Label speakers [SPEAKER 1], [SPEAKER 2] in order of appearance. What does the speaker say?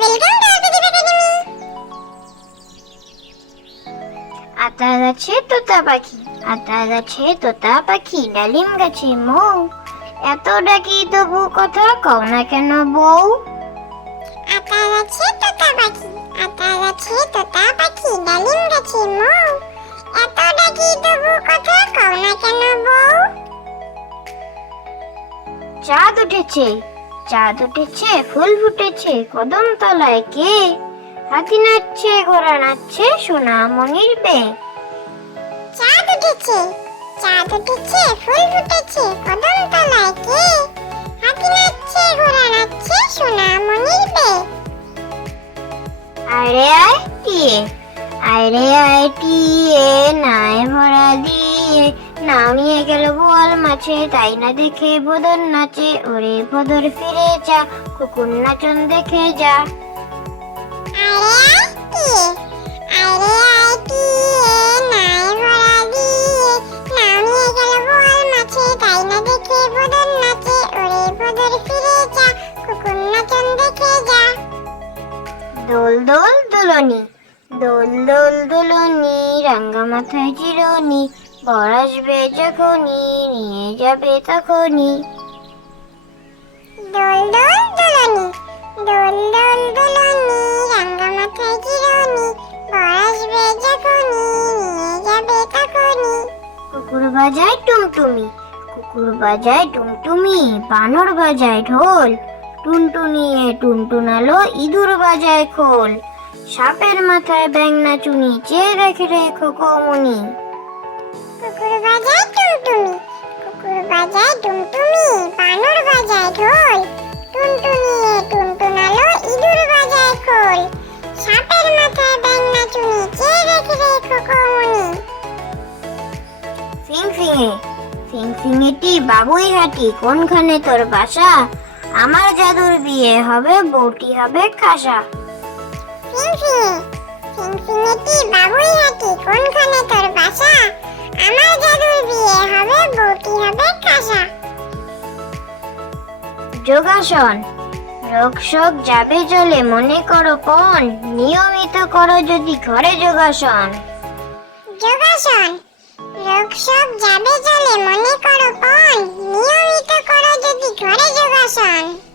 [SPEAKER 1] Welcome to RPG academy আতা গাছে তোতা পাখি আতা গাছে তোতা পাখি ডালিম গাছে মৌ। এত ডাকি তবু কথা কও না কেন বউ?
[SPEAKER 2] আতা গাছে তোতা পাখি আতা গাছে তোতা পাখি ডালিম গাছে মৌ। এত ডাকি তবু কথা কও না কেন বউ?
[SPEAKER 1] চাঁদ উঠেছে চাঁদ উঠেছে ফুল ফুটেছে কদম তলায় কে? হাতি নাচছে ঘোড়া নাচছে সোনা মনির বে
[SPEAKER 2] চাঁদ উঠেছে চাঁদ উঠেছে ফুল ফুটেছে কদম তলায় কে? হাতি নাচছে ঘোড়া নাচছে সোনা মনির বে
[SPEAKER 1] আরে আয় টিয়ে আরে আয় টিয়ে নাই নিয়ে ভরা দিয়ে। নাও নিয়ে গেল বোয়াল মাছে তাই না দেখে বদর নাচে, ওরে বদর ফিরে যা, কুকুর নাচন দেখে যা। দোল দোল, দোলনি, দোল দোল, দোলনি, রাঙ্গা মাথায় চিরনি বর আসবে যখনই নিয়ে যাবে তখনই।
[SPEAKER 2] দোল দোল দোলনি দোল দোল দোলনি রাঙ্গা মাথায় চিরনি বর আসবে যখনই নিয়ে যাবে তখনই।
[SPEAKER 1] কুকুর বাজায় টুমটুমি কুকুর বাজায় টুমটুমি বানর বাজায় ঢোল টুনটুনিয়ে টুনটুনালো ইঁদুর বাজায় খোল। সাপের মাথায় ব্যাং নাচুনি চেয়ে দেখে রেখো কমুনি।
[SPEAKER 2] কুকুর বাজায় টুনটুনি। কুকুর বাজায় টুনটুনি বানর বাজায় ঢোল টুনটুনিয়ে টুনটুনালো ইঁদুর বাজায় খোল। সাপের মাথায় ব্যাং নাচুনি চেয়ে রেখে রেখো কমনি
[SPEAKER 1] ফিং ফিঙে ফিং ফিঙেটি বাবুই হাটি কোনখানে তোর বাসা? আমার জাদুর বিয়ে হবে বউটি হবে খাসা।
[SPEAKER 2] ফিংফিঙে ফিংফিঙেটি বাবুই হাটি কোনখানে তোর বাসা?
[SPEAKER 1] যোগাসন। রোগ শোক যাবে চলে মনে করো পণ। নিয়মিত করো যদি ঘরে যোগাসন।
[SPEAKER 2] যোগাসন? রোগ শোক যাবে চলে মনে করো পণ। নিয়মিত করো যদি ঘরে যোগাসন।